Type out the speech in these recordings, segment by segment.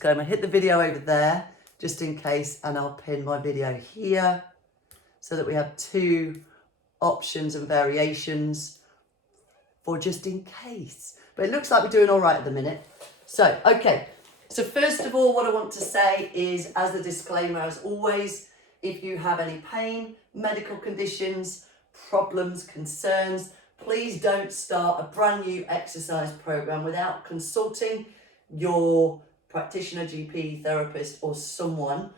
So I'm going to hit the video over there just in case, and I'll pin my video here so that we have two options and variations for just in case. But it looks like we're doing all right at the minute. So, okay. So first of all, what I want to say is, as a disclaimer, as always, if you have any pain, medical conditions, problems, concerns, please don't start a brand new exercise program without consulting your practitioner, GP, therapist, or someone.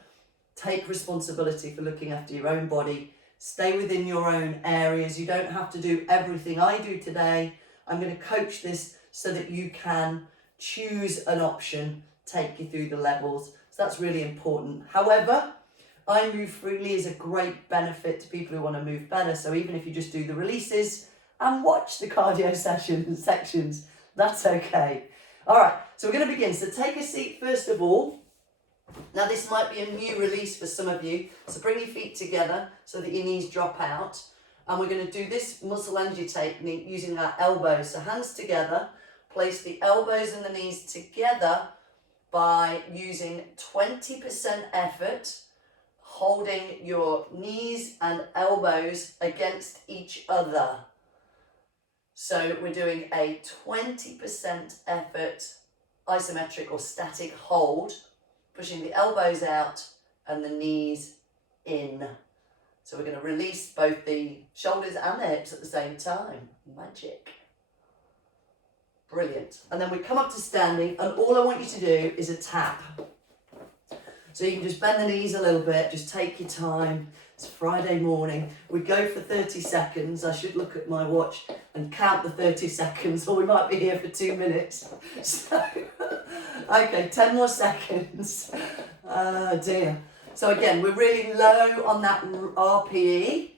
Take responsibility for looking after your own body. Stay within your own areas. You don't have to do everything I do today. I'm going to coach this so that you can choose an option, take you through the levels. So that's really important. However, iMoveFreely is a great benefit to people who want to move better. So even if you just do the releases and watch the cardio sections, that's okay. All right, so we're going to begin. So take a seat first of all. Now this might be a new release for some of you. So bring your feet together so that your knees drop out. And we're going to do this muscle energy technique using our elbows. So hands together, place the elbows and the knees together by using 20% effort, holding your knees and elbows against each other. So we're doing a 20% effort isometric or static hold, pushing the elbows out and the knees in. So we're going to release both the shoulders and the hips at the same time. Magic. Brilliant. And then we come up to standing, and all I want you to do is a tap. So you can just bend the knees a little bit, just take your time. It's Friday morning. We go for 30 seconds. I should look at my watch and count the 30 seconds, or we might be here for 2 minutes. So, okay, 10 more seconds. Oh dear. So again, we're really low on that RPE.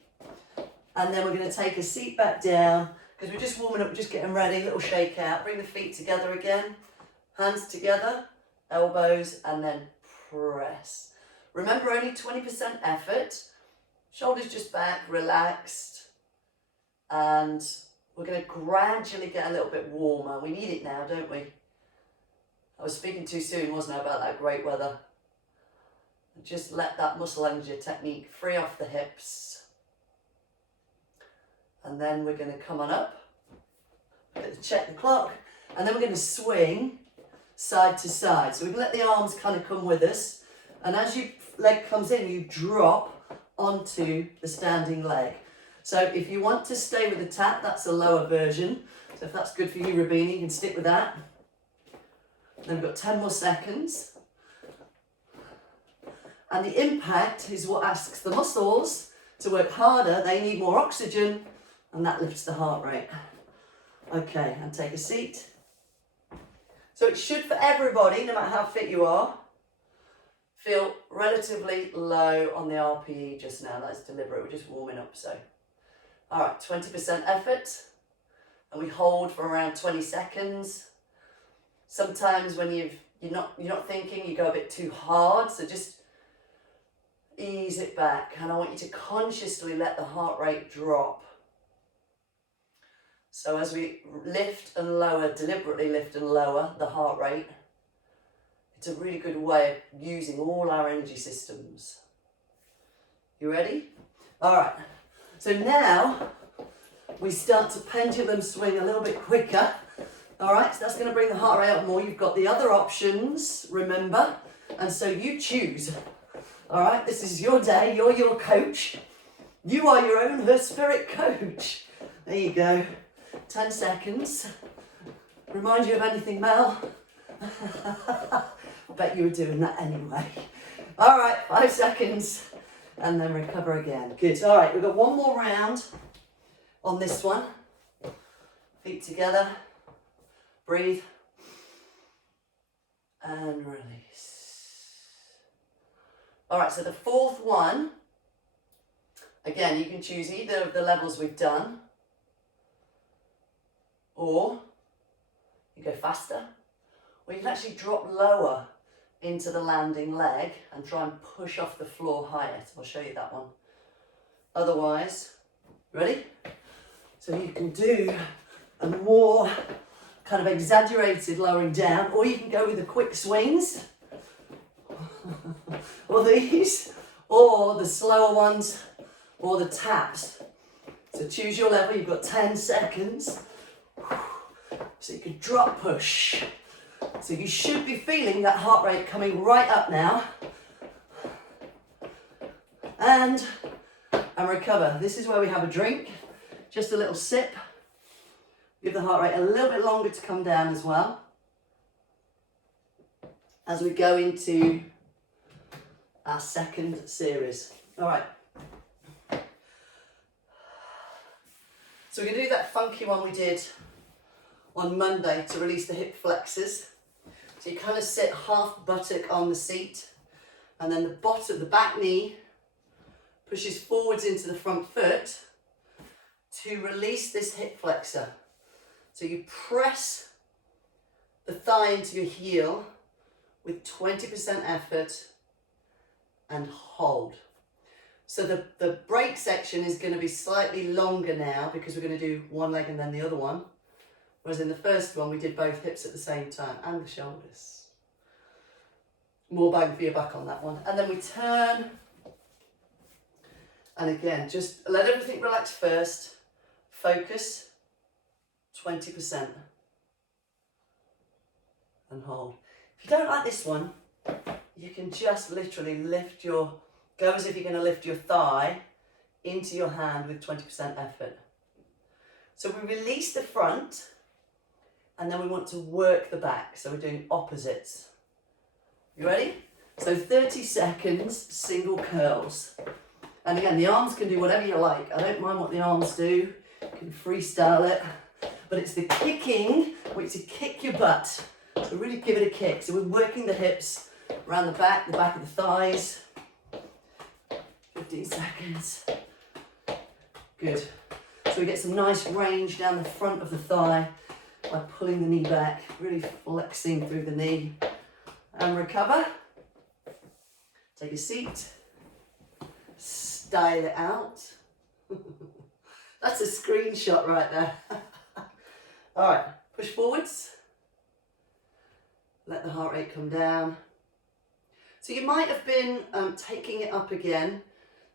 And then we're going to take a seat back down because we're just warming up, we're just getting ready. Little shake out. Bring the feet together again. Hands together, elbows, and then press. Remember, only 20% effort. Shoulders just back, relaxed. And we're going to gradually get a little bit warmer. We need it now, don't we? I was speaking too soon, wasn't I, about that great weather? Just let that muscle energy technique free off the hips. And then we're going to come on up. Check the clock. And then we're going to swing side to side. So we can let the arms kind of come with us. And as your leg comes in, you drop onto the standing leg. So if you want to stay with the tap, that's a lower version. So if that's good for you, Rabini, you can stick with that. Then we've got 10 more seconds. And the impact is what asks the muscles to work harder. They need more oxygen, and that lifts the heart rate. Okay, and take a seat. So it should, for everybody, no matter how fit you are, feel relatively low on the RPE just now. That's deliberate, we're just warming up. So, all right, 20% effort, and we hold for around 20 seconds. Sometimes when you're not thinking, you go a bit too hard, so just ease it back. And I want you to consciously let the heart rate drop. So as we lift and lower, deliberately lift and lower the heart rate, it's a really good way of using all our energy systems. You ready? All right. So now we start to pendulum swing a little bit quicker. All right, so that's going to bring the heart rate up more. You've got the other options, remember, and so you choose. All right, this is your day. You're your coach. You are your own HERSPIRIT coach. There you go. 10 seconds. Remind you of anything, Mel? I bet you were doing that anyway. All right, 5 seconds, and then recover again. Good. All right, we've got one more round on this one. Feet together. Breathe. And release. All right, so the fourth one, again, you can choose either of the levels we've done, or you go faster, or you can actually drop lower into the landing leg and try and push off the floor higher. I'll show you that one. Otherwise, ready? So you can do a more kind of exaggerated lowering down, or you can go with the quick swings. or these, or the slower ones, or the taps. So choose your level, you've got 10 seconds. So you can drop push. So you should be feeling that heart rate coming right up now. And recover. This is where we have a drink, just a little sip. Give the heart rate a little bit longer to come down as well, as we go into our second series. All right. So we're going to do that funky one we did on Monday to release the hip flexors. So you kind of sit half buttock on the seat, and then the bottom, the back knee pushes forwards into the front foot to release this hip flexor. So you press the thigh into your heel with 20% effort and hold. So the break section is going to be slightly longer now because we're going to do one leg and then the other one. Whereas in the first one, we did both hips at the same time and the shoulders. More bang for your buck on that one. And then we turn. And again, just let everything relax first. Focus, 20%. And hold. If you don't like this one, you can just literally go as if you're going to lift your thigh into your hand with 20% effort. So we release the front, and then we want to work the back. So we're doing opposites. You ready? So 30 seconds, single curls. And again, the arms can do whatever you like. I don't mind what the arms do. You can freestyle it. But it's the kicking, which is to kick your butt. So really give it a kick. So we're working the hips around the back of the thighs. 15 seconds. Good. So we get some nice range down the front of the thigh by pulling the knee back, really flexing through the knee. And recover. Take a seat. Style it out. That's a screenshot right there. All right, push forwards. Let the heart rate come down. So you might have been taking it up again.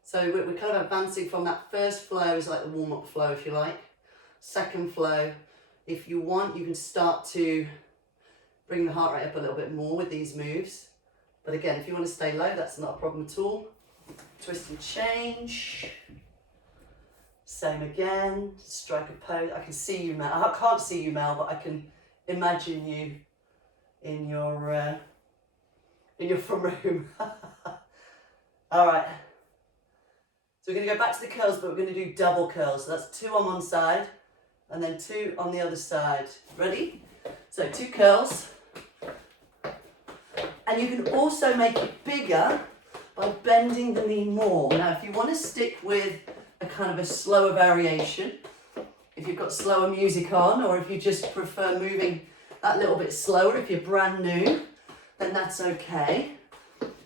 So we're kind of advancing from that first flow is like the warm-up flow, if you like. Second flow, if you want, you can start to bring the heart rate up a little bit more with these moves. But again, if you want to stay low, that's not a problem at all. Twist and change. Same again. Strike a pose. I can see you, Mel. I can't see you, Mel, but I can imagine you in your front room. All right. So we're going to go back to the curls, but we're going to do double curls. So that's 2 on one side and then 2 on the other side. Ready? So 2 curls. And you can also make it bigger by bending the knee more. Now, if you want to stick with a kind of a slower variation, if you've got slower music on, or if you just prefer moving that little bit slower, if you're brand new, then that's okay.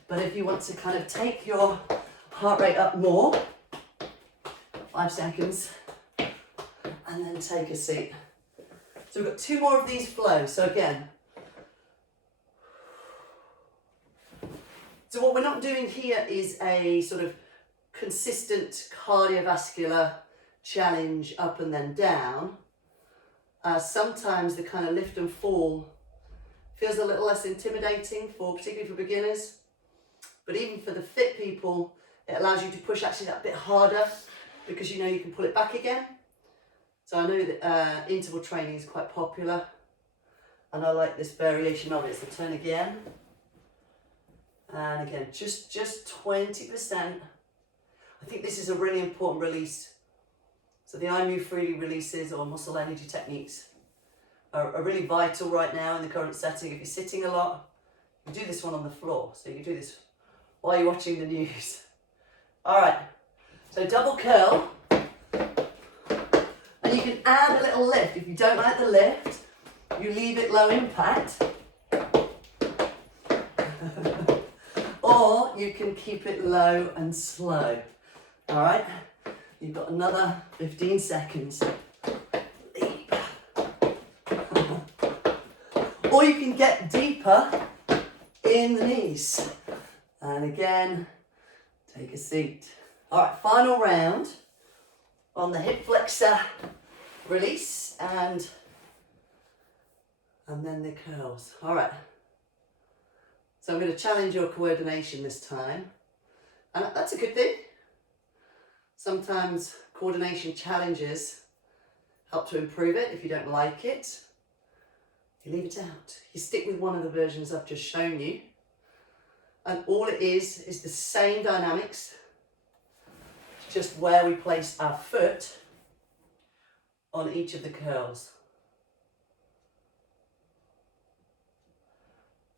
But if you want to kind of take your heart rate up more, 5 seconds, and then take a seat. So we've got 2 more of these flows. So again, so what we're not doing here is a sort of consistent cardiovascular challenge up and then down. Sometimes the kind of lift and fall feels a little less intimidating, particularly for beginners. But even for the fit people, it allows you to push actually that bit harder because you know you can pull it back again. So I know that interval training is quite popular, and I like this variation of it. So turn again. And again, just 20%. I think this is a really important release. So the iMoveFreely releases or muscle energy techniques are really vital right now in the current setting. If you're sitting a lot, you do this one on the floor. So you do this while you're watching the news. All right, so double curl. And you can add a little lift. If you don't like the lift, you leave it low impact. Or you can keep it low and slow. All right, you've got another 15 seconds. Leap. Or you can get deeper in the knees. And again, take a seat. All right, final round on the hip flexor release and then the curls. All right. So I'm going to challenge your coordination this time. And that's a good thing. Sometimes coordination challenges help to improve it. If you don't like it, you leave it out. You stick with one of the versions I've just shown you. And all it is the same dynamics, just where we place our foot on each of the curls.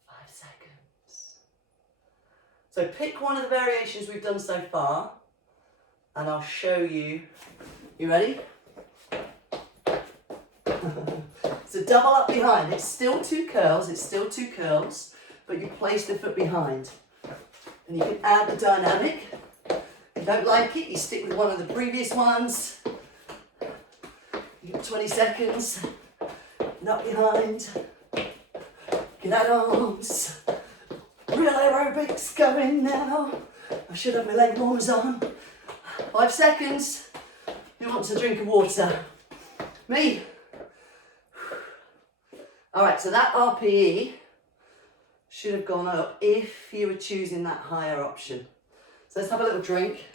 5 seconds. So pick one of the variations we've done so far and I'll show you. You ready? So double up behind. It's still 2 curls, but you place the foot behind. And you can add the dynamic. If you don't like it, you stick with one of the previous ones. You got 20 seconds. Not behind. Get out arms. Real aerobics going now. I should have my leg warmers on. 5 seconds. Who wants a drink of water? Me. All right, so that RPE should have gone up if you were choosing that higher option. So let's have a little drink.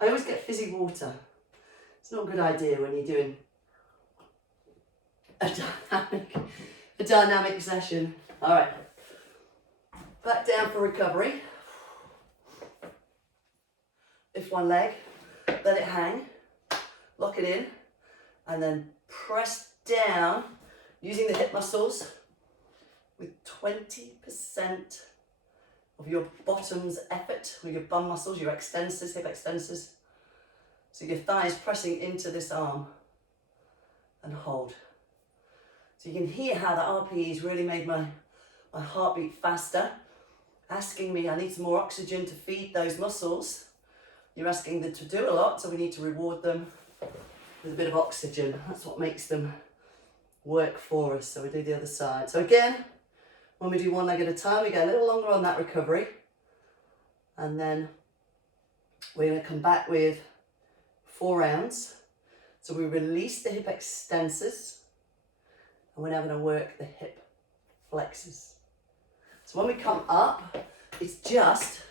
I always get fizzy water. It's not a good idea when you're doing a dynamic session. All right, back down for recovery. Lift one leg, let it hang, lock it in, and then press down using the hip muscles with 20% of your bottom's effort with your bum muscles, your extensors, hip extensors. So your thighs pressing into this arm and hold. So you can hear how the RPE's really made my heartbeat faster, asking me I need some more oxygen to feed those muscles. You're asking them to do a lot, so we need to reward them with a bit of oxygen. That's what makes them work for us. So we do the other side. So again, when we do one leg at a time, we get a little longer on that recovery. And then we're going to come back with 4 rounds. So we release the hip extensors and we're now going to work the hip flexors. So when we come up, it's just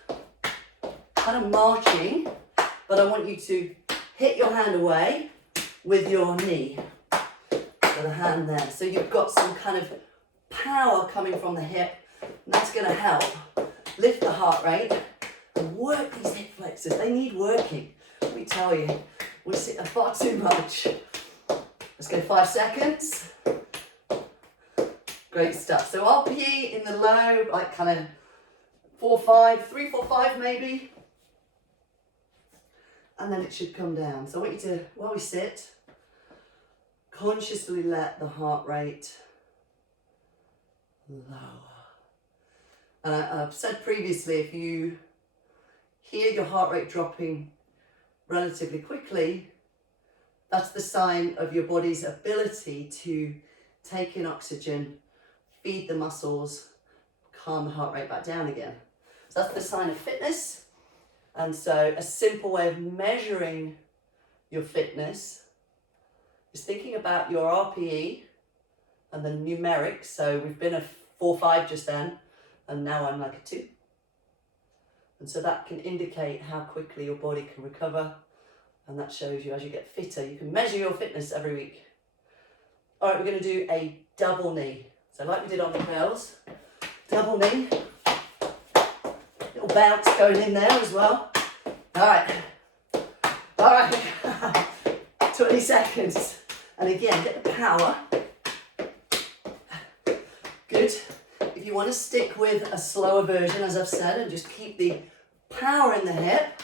kind of marching, but I want you to hit your hand away with your knee. So the hand there. So you've got some kind of power coming from the hip, and that's going to help lift the heart rate and work these hip flexors. They need working. Let me tell you, we sit there far too much. Let's go 5 seconds. Great stuff. So RPE in the low, like kind of 4, 5, 3, 4, 5 maybe. And then it should come down. So I want you to, while we sit, consciously let the heart rate lower. And I've said previously, if you hear your heart rate dropping relatively quickly, that's the sign of your body's ability to take in oxygen, feed the muscles, calm the heart rate back down again. So that's the sign of fitness. And so a simple way of measuring your fitness is thinking about your RPE and the numeric. So we've been a 4, 5 just then, and now I'm like a 2. And so that can indicate how quickly your body can recover. And that shows you as you get fitter, you can measure your fitness every week. All right, we're going to do a double knee. So like we did on the curls, double knee. Little bounce going in there as well. All right. 20 seconds. And again, get the power. Good. If you want to stick with a slower version, as I've said, and just keep the power in the hip,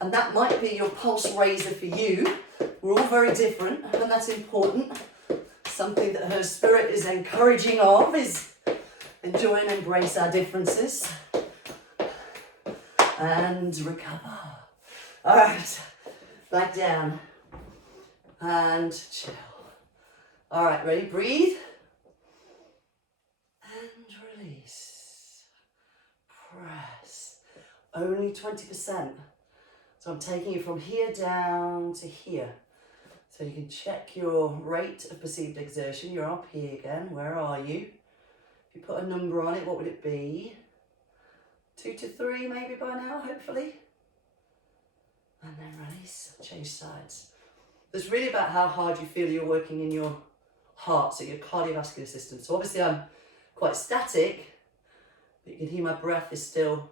and that might be your pulse raiser for you. We're all very different, and that's important. Something that HERSPIRIT is encouraging of is enjoy and embrace our differences. And recover. All right, back down and chill. All right, ready? Breathe and release. only 20%. So I'm taking you from here down to here. So you can check your rate of perceived exertion. You're up here again. Where are you? If you put a number on it, what would it be? 2 to 3 maybe by now, hopefully. And then release, change sides. It's really about how hard you feel you're working in your heart, so your cardiovascular system. So obviously I'm quite static, but you can hear my breath is still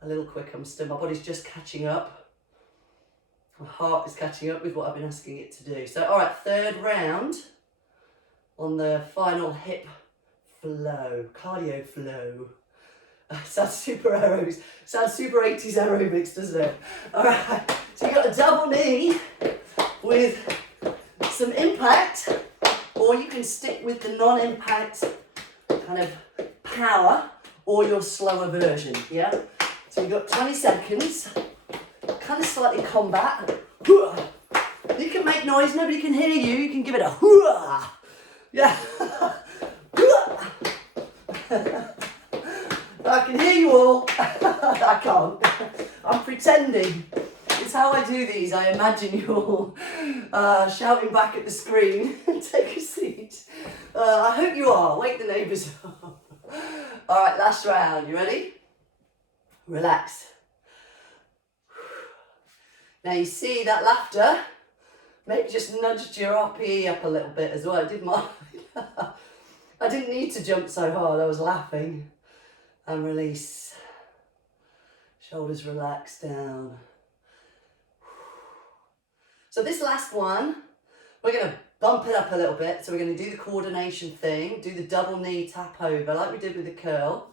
a little quick. My body's just catching up. My heart is catching up with what I've been asking it to do. So all right, third round on the final hip flow, cardio flow. Sounds super 80s aerobics, doesn't it? All right, so you got a double knee with some impact, or you can stick with the non-impact kind of power, or your slower version, yeah? So you've got 20 seconds, kind of slightly combat. You can make noise, nobody can hear you, you can give it a hooah, yeah. I can hear you all. I can't. I'm pretending. It's how I do these. I imagine you all shouting back at the screen. Take a seat. I hope you are. Wake the neighbours up. All right, last round. You ready? Relax. Now you see that laughter? Maybe just nudged your RPE up a little bit as well. I did mine. I didn't need to jump so hard. I was laughing. And release. Shoulders relax down. So this last one, we're going to bump it up a little bit. So we're going to do the coordination thing, do the double knee tap over like we did with the curl.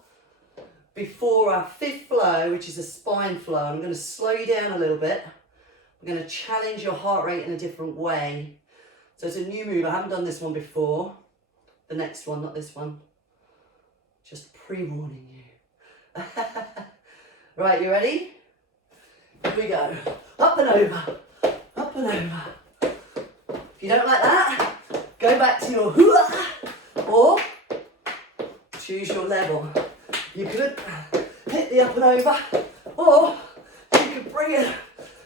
Before our fifth flow, which is a spine flow, I'm going to slow you down a little bit. We're going to challenge your heart rate in a different way. So it's a new move. I haven't done this one before. The next one, not this one. Just pre-warning you. Right, you ready? Here we go. Up and over. Up and over. If you don't like that, go back to your hooah, or choose your level. You could hit the up and over, or you could bring it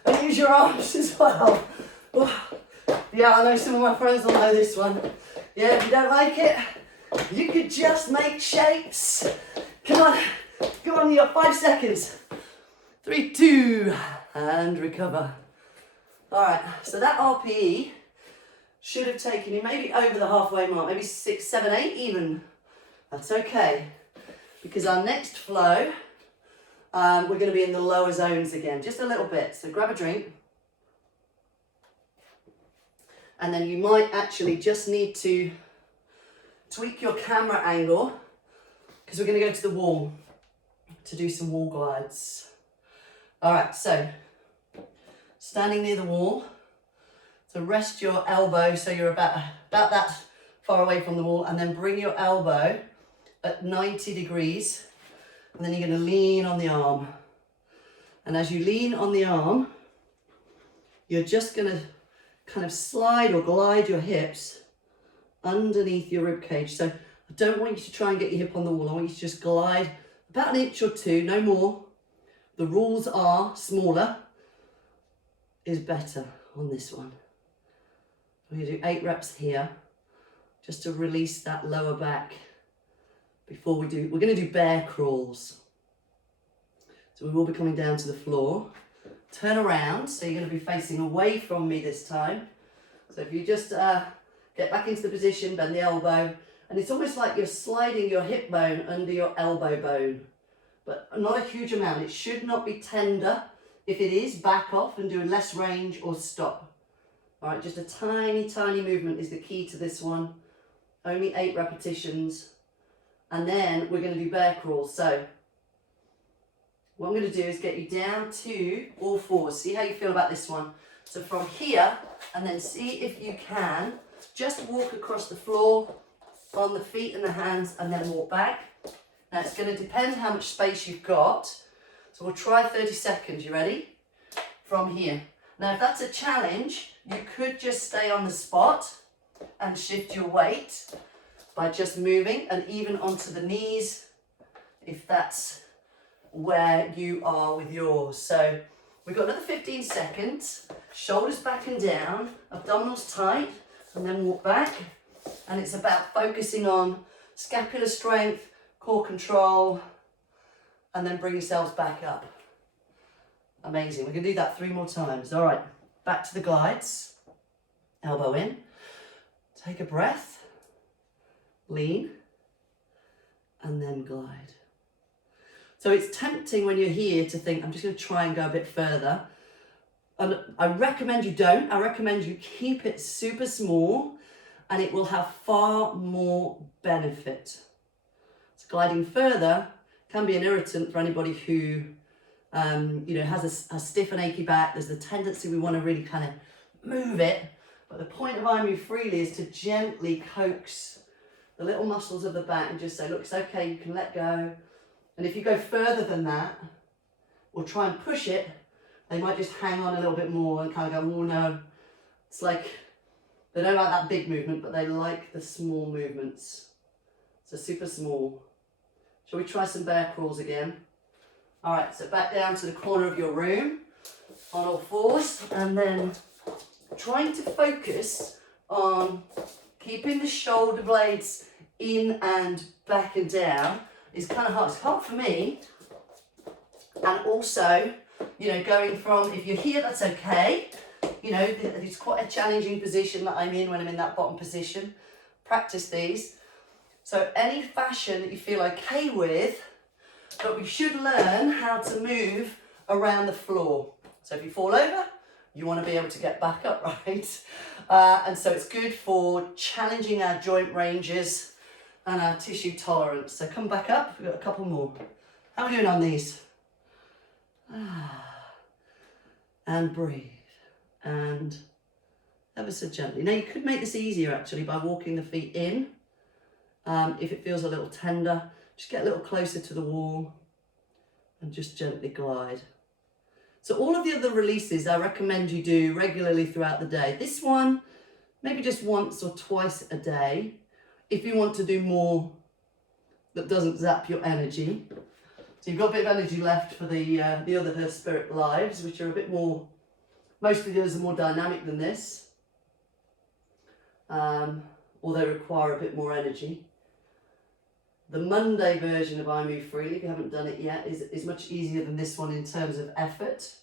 and use your arms as well. Yeah, I know some of my friends will know this one. Yeah, if you don't like it, you could just make shapes. Come on, you got 5 seconds. 3, 2, and recover. All right, so that RPE should have taken you maybe over the halfway mark, maybe 6, 7, 8 even. That's okay, because our next flow, we're going to be in the lower zones again, just a little bit. So grab a drink. And then you might actually just need to tweak your camera angle, because we're going to go to the wall to do some wall glides. All right, so standing near the wall. So rest your elbow so you're about that far away from the wall, and then bring your elbow at 90 degrees, and then you're going to lean on the arm. And as you lean on the arm, you're just going to kind of slide or glide your hips underneath your rib cage. So I don't want you to try and get your hip on the wall. I want you to just glide about an inch or two, no more. The rules are smaller is better on this one. We're going to do 8 reps here, just to release that lower back before we're going to do bear crawls. So we will be coming down to the floor. Turn around, so you're going to be facing away from me this time. So if you just get back into the position, bend the elbow, and it's almost like you're sliding your hip bone under your elbow bone, but not a huge amount. It should not be tender. If it is, back off and do less range or stop. All right, just a tiny, tiny movement is the key to this one. Only 8 repetitions. And then we're going to do bear crawls. So what I'm going to do is get you down to all fours. See how you feel about this one. So from here, and then see if you can just walk across the floor on the feet and the hands, and then walk back. Now it's going to depend how much space you've got. So we'll try 30 seconds. You ready? From here. Now if that's a challenge, you could just stay on the spot and shift your weight by just moving, and even onto the knees if that's where you are with yours. So we've got another 15 seconds, shoulders back and down, abdominals tight, and then walk back. And it's about focusing on scapular strength, core control, and then bring yourselves back up. Amazing. We're going to do that 3 more times. All right, back to the glides. Elbow in. Take a breath. Lean. And then glide. So it's tempting when you're here to think, I'm just going to try and go a bit further. And I recommend you don't. I recommend you keep it super small, and it will have far more benefit. So gliding further can be an irritant for anybody who has a stiff and achy back. There's the tendency we want to really kind of move it. But the point of iMoveFreely is to gently coax the little muscles of the back and just say, look, it's okay, you can let go. And if you go further than that, or try and push it, they might just hang on a little bit more and kind of go, oh no. It's like, they don't like that big movement, but they like the small movements. So super small. Shall we try some bear crawls again? All right, so back down to the corner of your room on all fours, and then trying to focus on keeping the shoulder blades in and back and down is kind of hard. It's hard for me. And also, going from, if you're here, that's okay. It's quite a challenging position that I'm in when I'm in that bottom position. Practice these. So any fashion that you feel okay with, but we should learn how to move around the floor. So if you fall over, you want to be able to get back up, right? And so it's good for challenging our joint ranges and our tissue tolerance. So come back up, we've got a couple more. How are we doing on these? And breathe. And ever so gently. Now you could make this easier actually by walking the feet in. If it feels a little tender, just get a little closer to the wall and just gently glide. So all of the other releases I recommend you do regularly throughout the day. This one, maybe just once or twice a day, if you want to do more that doesn't zap your energy. So you've got a bit of energy left for the other Her Spirit lives, which are a bit more, most of those are more dynamic than this, or they require a bit more energy. The Monday version of iMoveFreely, if you haven't done it yet, is much easier than this one in terms of effort.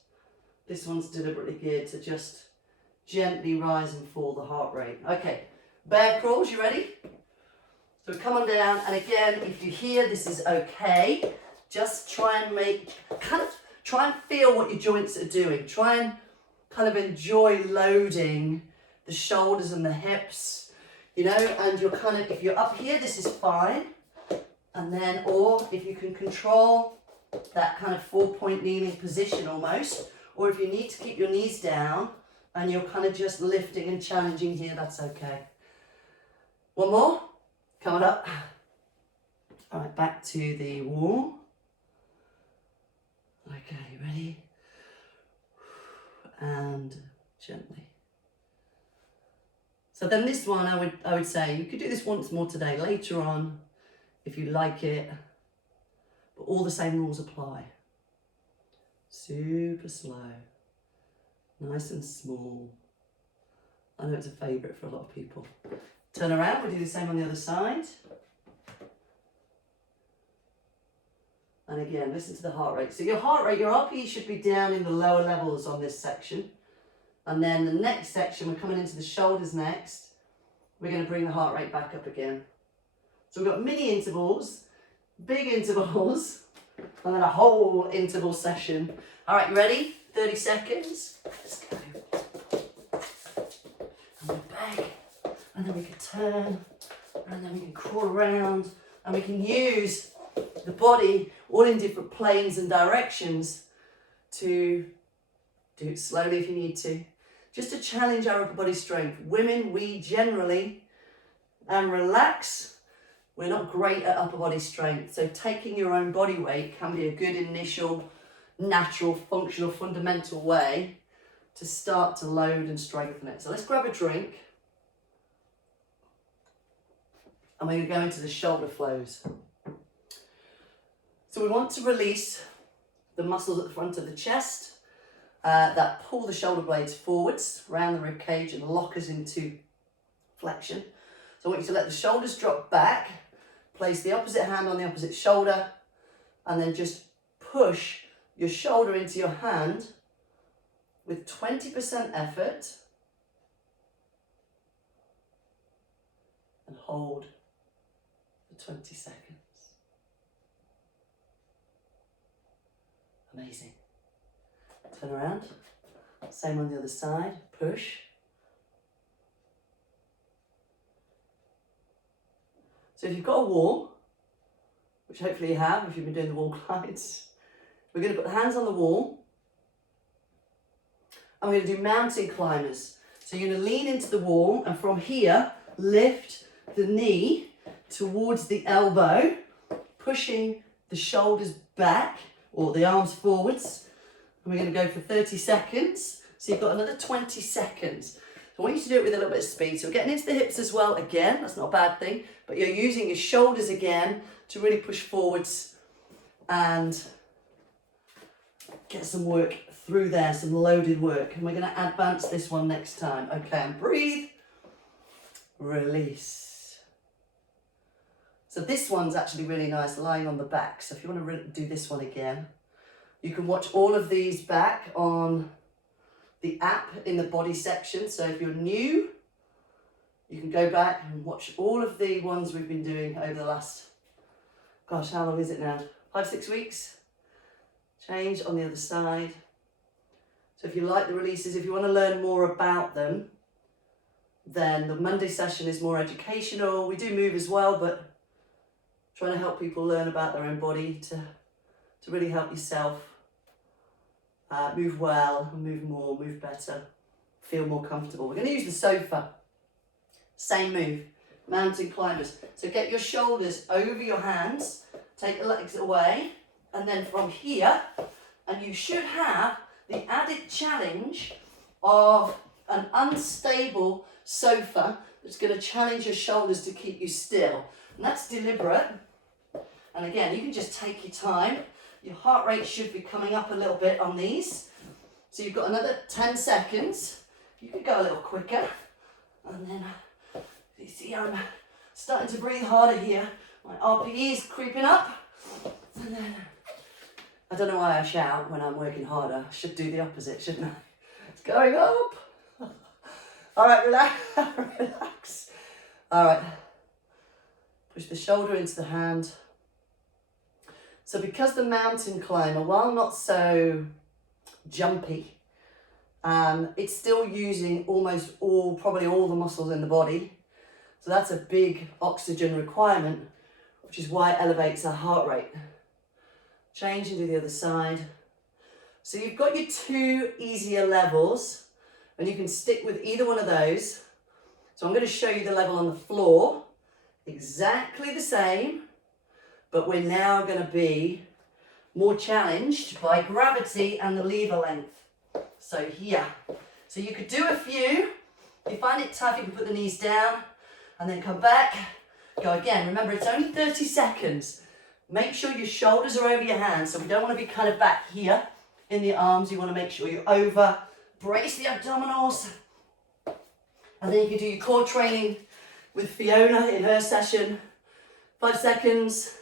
This one's deliberately geared to just gently rise and fall the heart rate. Okay, bear crawls, you ready? So come on down, and again, if you're here, this is okay. Just try and feel what your joints are doing. Try and kind of enjoy loading the shoulders and the hips, and you're kind of, if you're up here, this is fine. And then, or if you can control that kind of 4-point kneeling position almost, or if you need to keep your knees down and you're kind of just lifting and challenging here, that's okay. One more, coming up. All right, back to the wall. Okay, ready? And gently. So then this one, I would say, you could do this once more today, later on, if you like it, but all the same rules apply. Super slow, nice and small. I know it's a favourite for a lot of people. Turn around, we'll do the same on the other side. And again, listen to the heart rate. So your heart rate, your RPE should be down in the lower levels on this section. And then the next section, we're coming into the shoulders next. We're going to bring the heart rate back up again. So we've got mini intervals, big intervals, and then a whole interval session. All right, you ready? 30 seconds. Let's go. And we're back. And then we can turn. And then we can crawl around. And we can use the body all in different planes and directions to do it slowly if you need to. Just to challenge our upper body strength. Women, we generally relax. We're not great at upper body strength, so taking your own body weight can be a good initial, natural, functional, fundamental way to start to load and strengthen it. So let's grab a drink. And we're going to go into the shoulder flows. So we want to release the muscles at the front of the chest that pull the shoulder blades forwards around the rib cage and lock us into flexion. So I want you to let the shoulders drop back, place the opposite hand on the opposite shoulder, and then just push your shoulder into your hand with 20% effort and hold for 20 seconds. Amazing. Turn around. Same on the other side. Push. So if you've got a wall, which hopefully you have if you've been doing the wall glides, we're going to put the hands on the wall and we're going to do mountain climbers. So you're going to lean into the wall and from here, lift the knee towards the elbow, pushing the shoulders back or the arms forwards. And we're going to go for 30 seconds. So you've got another 20 seconds. I want you to do it with a little bit of speed. So we're getting into the hips as well. Again, that's not a bad thing, but you're using your shoulders again to really push forwards and get some work through there, some loaded work. And we're going to advance this one next time. Okay, and breathe. Release. So this one's actually really nice, lying on the back. So if you want to do this one again, you can watch all of these back on the app in the body section. So if you're new, you can go back and watch all of the ones we've been doing over the last, gosh, how long is it now? 5-6 weeks. Change on the other side. So if you like the releases, if you want to learn more about them, then the Monday session is more educational. We do move as well, but trying to help people learn about their own body to really help yourself move well, move more, move better, feel more comfortable. We're going to use the sofa. Same move, mountain climbers. So get your shoulders over your hands, take the legs away, and then from here, and you should have the added challenge of an unstable sofa that's going to challenge your shoulders to keep you still. And that's deliberate. And again, you can just take your time. Your heart rate should be coming up a little bit on these. So you've got another 10 seconds. You could go a little quicker. And then you see I'm starting to breathe harder here. My RPE is creeping up. And then I don't know why I shout when I'm working harder. I should do the opposite, shouldn't I? It's going up. All right, relax. Relax. All right. Push the shoulder into the hand. So because the mountain climber, while not so jumpy, it's still using probably all the muscles in the body. So that's a big oxygen requirement, which is why it elevates our heart rate. Change and do the other side. So you've got your two easier levels, and you can stick with either one of those. So I'm going to show you the level on the floor, exactly the same, but we're now going to be more challenged by gravity and the lever length. So here. So you could do a few. If you find it tough, you can put the knees down and then come back. Go again. Remember, it's only 30 seconds. Make sure your shoulders are over your hands. So we don't want to be kind of back here in the arms. You want to make sure you're over. Brace the abdominals. And then you can do your core training with Fiona in her session. 5 seconds.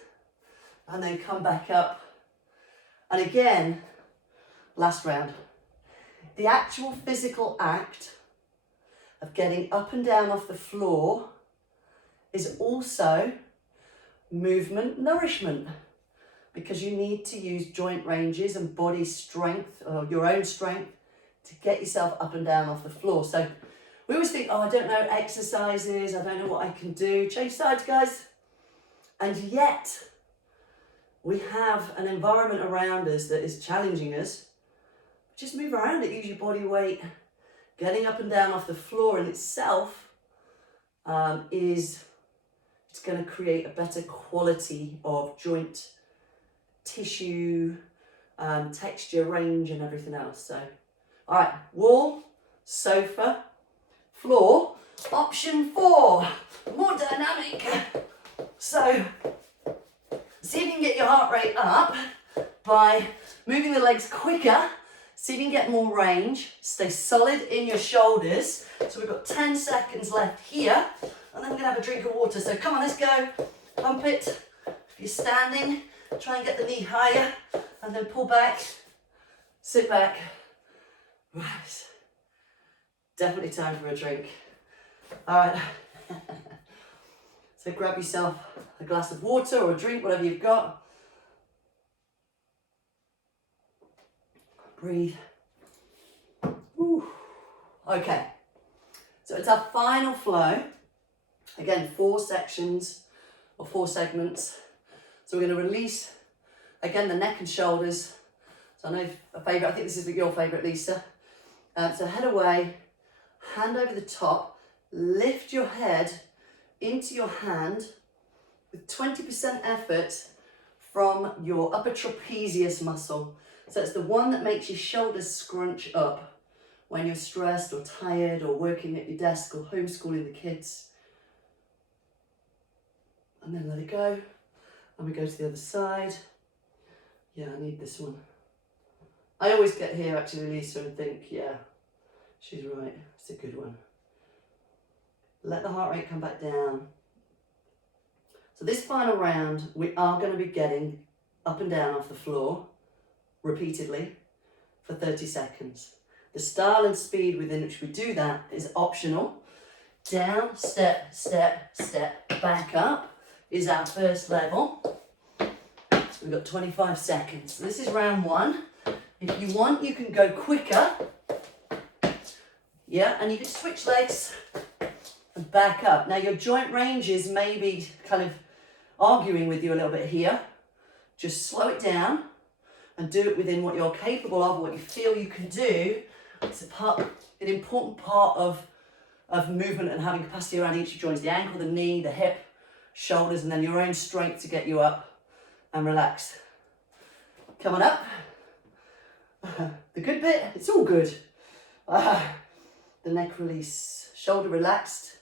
And then come back up. And again, last round. The actual physical act of getting up and down off the floor is also movement nourishment, because you need to use joint ranges and body strength, or your own strength, to get yourself up and down off the floor. So we always think, oh, I don't know exercises, I don't know what I can do. Change sides, guys. And yet, we have an environment around us that is challenging us. Just move around it, use your body weight. Getting up and down off the floor in itself it's going to create a better quality of joint tissue, texture, range, and everything else. So, all right, wall, sofa, floor. Option 4, more dynamic. So, see if you can get your heart rate up. by moving the legs quicker. See if you can get more range. Stay solid in your shoulders. So we've got 10 seconds left here. And then we're going to have a drink of water. So come on, let's go. Pump it. If you're standing, try and get the knee higher. And then pull back. Sit back. Right. Definitely time for a drink. All right. So grab yourself a glass of water or a drink, whatever you've got. Breathe. Whew. Okay, so it's our final flow. Again, 4 sections or 4 segments. So we're going to release, again, the neck and shoulders. So I know a favourite, I think this is your favourite, Lisa. So head away, hand over the top, lift your head into your hand with 20% effort from your upper trapezius muscle. So it's the one that makes your shoulders scrunch up when you're stressed or tired or working at your desk or homeschooling the kids. And then let it go. And we go to the other side. Yeah, I need this one. I always get here actually, Lisa, and think, yeah, she's right. It's a good one. Let the heart rate come back down. So this final round, we are going to be getting up and down off the floor repeatedly for 30 seconds. The style and speed within which we do that is optional. Down, step, step, step, back up is our first level. We've got 25 seconds. So this is round 1. If you want, you can go quicker. Yeah, and you can switch legs and back up. Now your joint ranges may be kind of arguing with you a little bit here. Just slow it down and do it within what you're capable of, what you feel you can do. It's an important part of movement and having capacity around each of your joints, the ankle, the knee, the hip, shoulders, and then your own strength to get you up and relax. Coming up. The good bit, it's all good. The neck release, shoulder relaxed,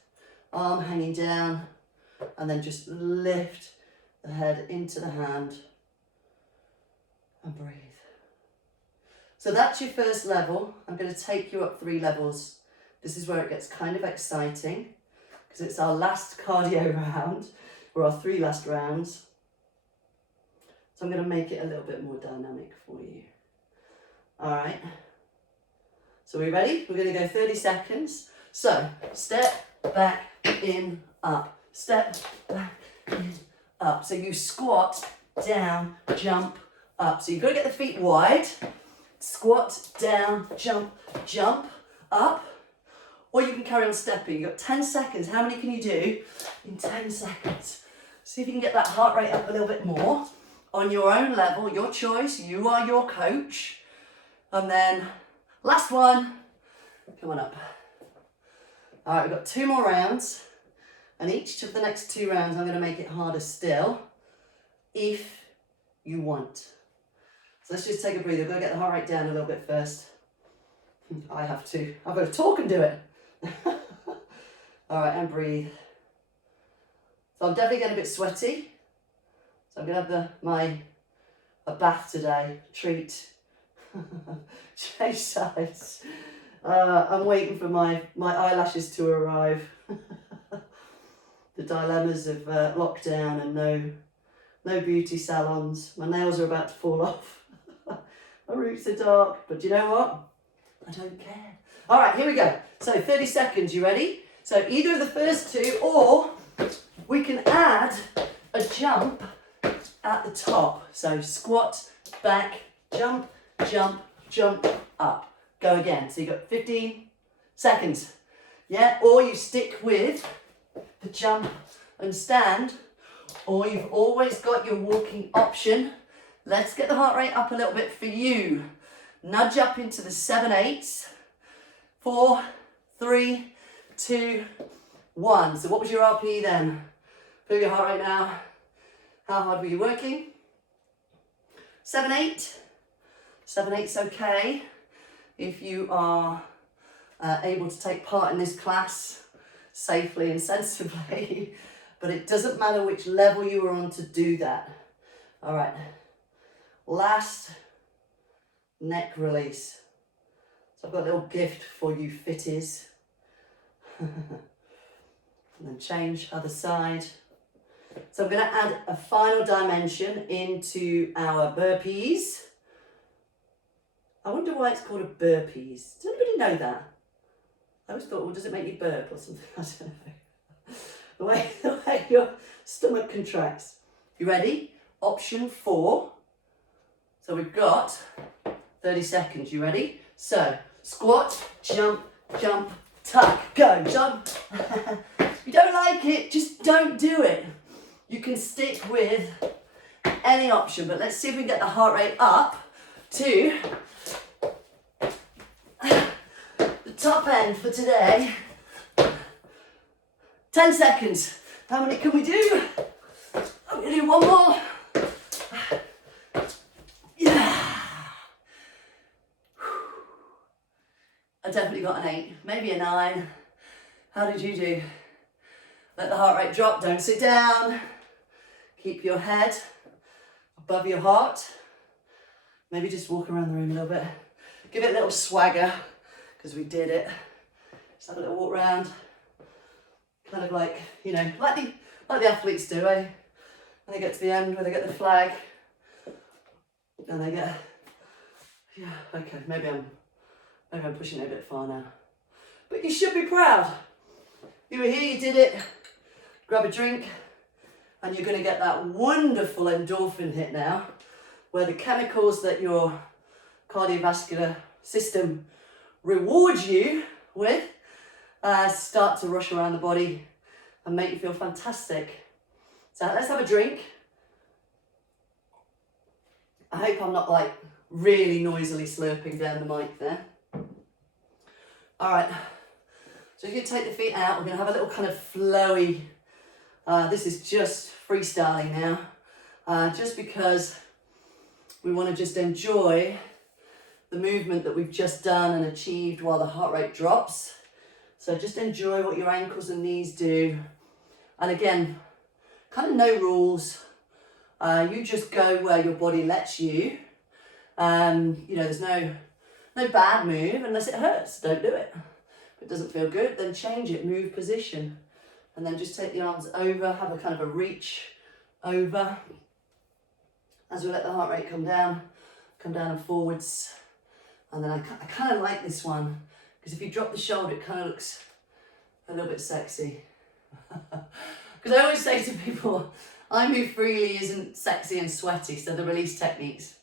arm hanging down, and then just lift the head into the hand and breathe. So that's your first level. I'm going to take you up 3 levels. This is where it gets kind of exciting because it's our last cardio round, or our 3 last rounds. So I'm going to make it a little bit more dynamic for you. All right. So are we ready? We're going to go 30 seconds. So step back, in, up. Step back, in, up. So you squat, down, jump, up. So you've got to get the feet wide. Squat, down, jump, jump, up. Or you can carry on stepping. You've got 10 seconds. How many can you do in 10 seconds? See if you can get that heart rate up a little bit more. On your own level, your choice. You are your coach. And then last one. Come on up. All right, we've got 2 more rounds. And each of the next 2 rounds, I'm going to make it harder still, if you want. So let's just take a breather. I've got to get the heart rate down a little bit first. I have to. I've got to talk and do it. All right, and breathe. So I'm definitely getting a bit sweaty. So I'm going to have a bath today. Treat. Change sides. I'm waiting for my eyelashes to arrive. The dilemmas of lockdown and no beauty salons. My nails are about to fall off. My roots are dark, but you know what? I don't care. All right, here we go. So 30 seconds, you ready? So either of the first 2, or we can add a jump at the top. So squat, back, jump, jump, jump, up. Go again. So you've got 15 seconds. Yeah, or you stick with the jump and stand, or you've always got your walking option. Let's get the heart rate up a little bit for you. Nudge up into the 7/8. 4, 3, 2, 1. So what was your RPE then? Feel your heart rate now. How hard were you working? 7/8. 7/8's okay if you are able to take part in this class safely and sensibly, but it doesn't matter which level you are on to do that. All right, Last neck release. So I've got a little gift for you fitties. And then change other side. So I'm going to add a final dimension into our burpees. I wonder why it's called a burpees. Does anybody know that? I always thought, well, does it make you burp or something? I don't know. The way your stomach contracts. You ready? Option 4. So we've got 30 seconds. You ready? So squat, jump, jump, tuck, go, jump. If you don't like it, just don't do it. You can stick with any option, but let's see if we can get the heart rate up to the top end for today. 10 seconds. How many can we do? I'm going to do one more. Yeah. I definitely got an 8, maybe a 9. How did you do? Let the heart rate drop, don't sit down. Keep your head above your heart. Maybe just walk around the room a little bit. Give it a little swagger, because we did it. Just have a little walk around. Kind of like, you know, like the athletes do, eh? When they get to the end where they get the flag. And they get, yeah, okay, maybe I'm pushing it a bit far now. But you should be proud. You were here, you did it. Grab a drink, and you're going to get that wonderful endorphin hit now, where the chemicals that your cardiovascular system rewards you with start to rush around the body and make you feel fantastic. So let's have a drink. I hope I'm not like really noisily slurping down the mic there. All right, so you're going to take the feet out. We're going to have a little kind of flowy, this is just freestyling now, just because we want to just enjoy the movement that we've just done and achieved while the heart rate drops. So just enjoy what your ankles and knees do. And again, kind of no rules. You just go where your body lets you. You know, there's no bad move unless it hurts. Don't do it. If it doesn't feel good, then change it, move position. And then just take the arms over, have a kind of a reach over. As we let the heart rate come down and forwards. And then I kind of like this one, because if you drop the shoulder, it kind of looks a little bit sexy. Because I always say to people, iMoveFreely isn't sexy and sweaty, so the release techniques,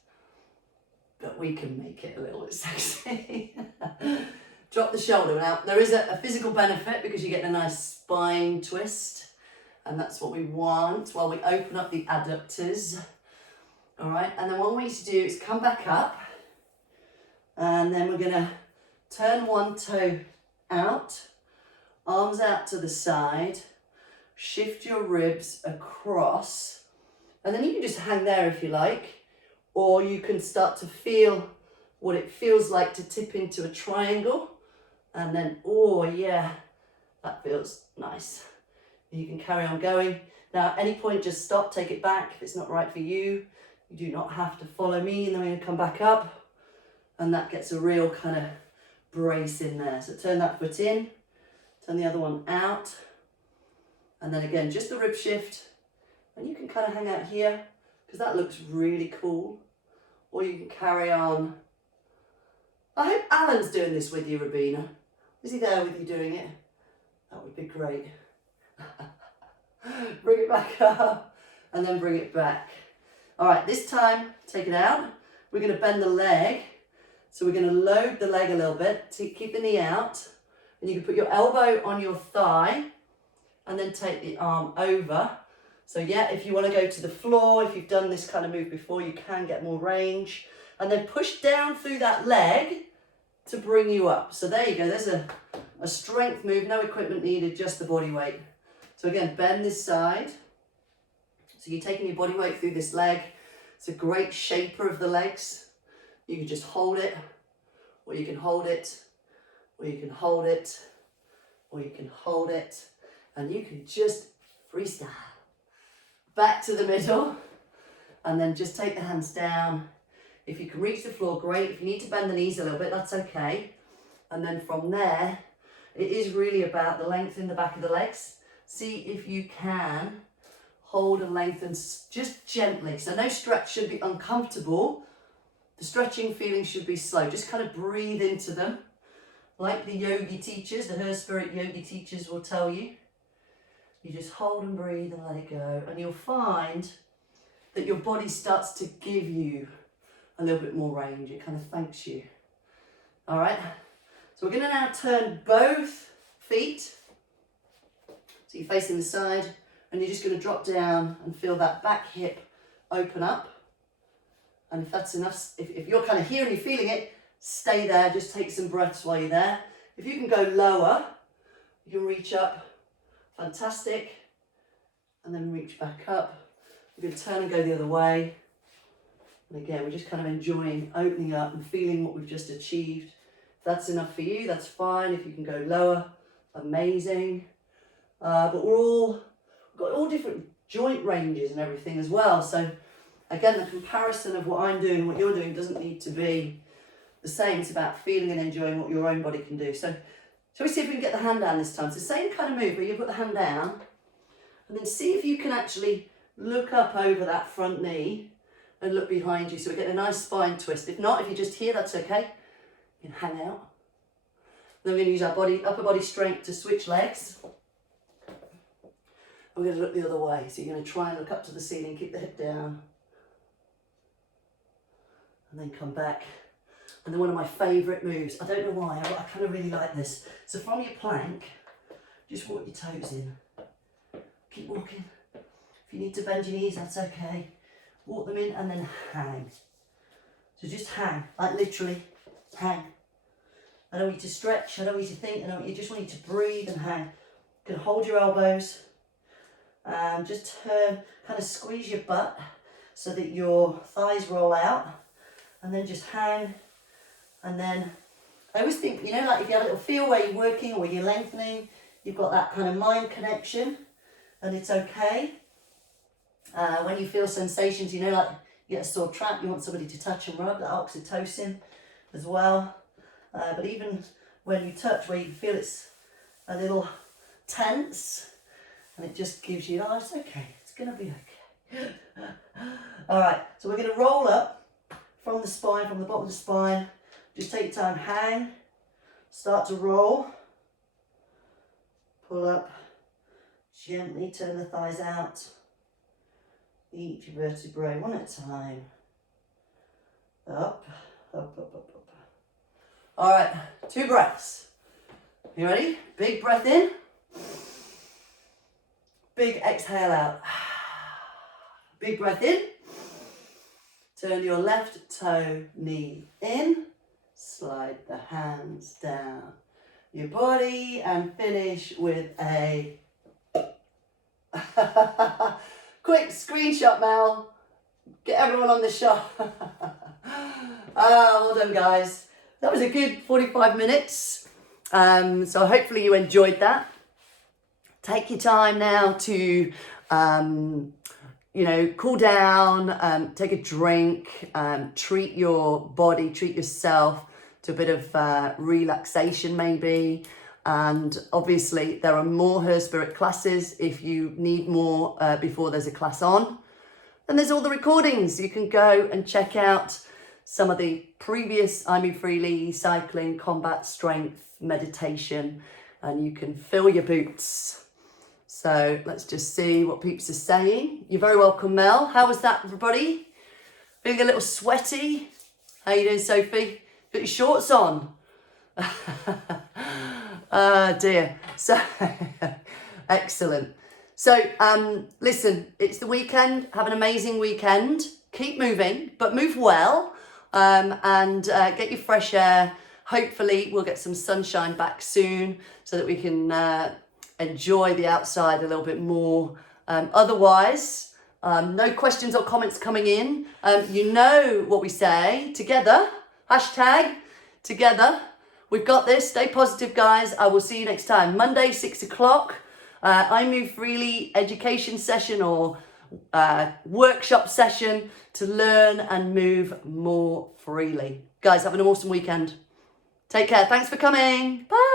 but we can make it a little bit sexy. Drop the shoulder. Now, there is a physical benefit because you get a nice spine twist, and that's what we want while we open up the adductors. All right, and then what we need to do is come back up, and then we're going to turn one toe out, arms out to the side, shift your ribs across, and then you can just hang there if you like, or you can start to feel what it feels like to tip into a triangle, and then, oh yeah, that feels nice. You can carry on going. Now at any point just stop, take it back if it's not right for you. You do not have to follow me, and then we're going to come back up, and that gets a real kind of brace in there. So turn that foot in, turn the other one out, and then again just the rib shift, and you can kind of hang out here because that looks really cool, or you can carry on. I hope Alan's doing this with you, Rabina. Is he there with you doing it? That would be great. Bring it back up and then bring it back. All right, this time, take it out. We're going to bend the leg. So we're going to load the leg a little bit to keep the knee out. And you can put your elbow on your thigh and then take the arm over. So yeah, if you want to go to the floor, if you've done this kind of move before, you can get more range. And then push down through that leg to bring you up. So there you go, there's a strength move, no equipment needed, just the body weight. So again, bend this side. So you're taking your body weight through this leg. It's a great shaper of the legs. You can just hold it, or you can hold it, or you can hold it, or you can hold it, and you can just freestyle. Back to the middle, And then just take the hands down. If you can reach the floor, great. If you need to bend the knees a little bit, that's okay. And then from there, it is really about the length in the back of the legs. See if you can hold and lengthen just gently. So no stretch should be uncomfortable. The stretching feeling should be slow. Just kind of breathe into them. Like the yogi teachers, the HERSPIRIT yogi teachers will tell you. You just hold and breathe and let it go. And you'll find that your body starts to give you a little bit more range. It kind of thanks you. All right. So we're going to now turn both feet. So you're facing the side and you're just going to drop down and feel that back hip open up. And if that's enough, if you're kind of here and you're feeling it, stay there. Just take some breaths while you're there. If you can go lower, you can reach up. Fantastic. And then reach back up. We're going to turn and go the other way. And again, we're just kind of enjoying opening up and feeling what we've just achieved. If that's enough for you, that's fine. If you can go lower, amazing. But we've got all different joint ranges and everything as well. So again, the comparison of what I'm doing and what you're doing doesn't need to be the same. It's about feeling and enjoying what your own body can do. So shall we see if we can get the hand down this time? It's the same kind of move, but you put the hand down and then see if you can actually look up over that front knee and look behind you. So we're getting a nice spine twist. If not, if you're just here, that's okay. You can hang out. Then we're going to use our upper body strength to switch legs. We're going to look the other way. So you're going to try and look up to the ceiling, keep the hip down. And then come back. And then one of my favourite moves, I don't know why, I kind of really like this. So from your plank, just walk your toes in. Keep walking. If you need to bend your knees, that's okay. Walk them in and then hang. So just hang, like literally hang. I don't want you to stretch, I don't want you to think, I just want you to breathe and hang. You can hold your elbows and just turn, kind of squeeze your butt so that your thighs roll out and then just hang. And then I always think, you know, like if you have a little feel where you're working or you're lengthening, you've got that kind of mind connection and it's okay. When you feel sensations, you know, like you get a sore trap, you want somebody to touch and rub, that oxytocin as well. But even when you touch where you feel it's a little tense and it just gives you, oh, it's okay, it's going to be okay. All right, so we're going to roll up from the spine, from the bottom of the spine. Just take your time, hang, start to roll, pull up, gently turn the thighs out, each vertebrae one at a time, up, up, up, up, up. All right, 2 breaths. You ready? Big breath in, big exhale out. Big breath in, turn your left toe knee in, slide the hands down your body and finish with a quick screenshot, Mel. Get everyone on the shot. Well done, guys. That was a good 45 minutes. So hopefully you enjoyed that. Take your time now to, cool down, take a drink, treat your body, treat yourself to a bit of relaxation maybe. And obviously there are more HERSPIRIT classes if you need more before there's a class on. And there's all the recordings. You can go and check out some of the previous iMoveFreely, cycling, combat, strength, meditation, and you can fill your boots. So let's just see what peeps are saying. You're very welcome, Mel. How was that, everybody? Feeling a little sweaty? How you doing, Sophie? Got your shorts on? Oh dear. So, excellent. So, listen, it's the weekend. Have an amazing weekend. Keep moving, but move well, and get your fresh air. Hopefully we'll get some sunshine back soon so that we can enjoy the outside a little bit more. Otherwise, no questions or comments coming in. You know what we say, together, hashtag together. We've got this. Stay positive, guys. I will see you next time. Monday, 6 o'clock. iMoveFreely education session or workshop session to learn and move more freely. Guys, have an awesome weekend. Take care. Thanks for coming. Bye.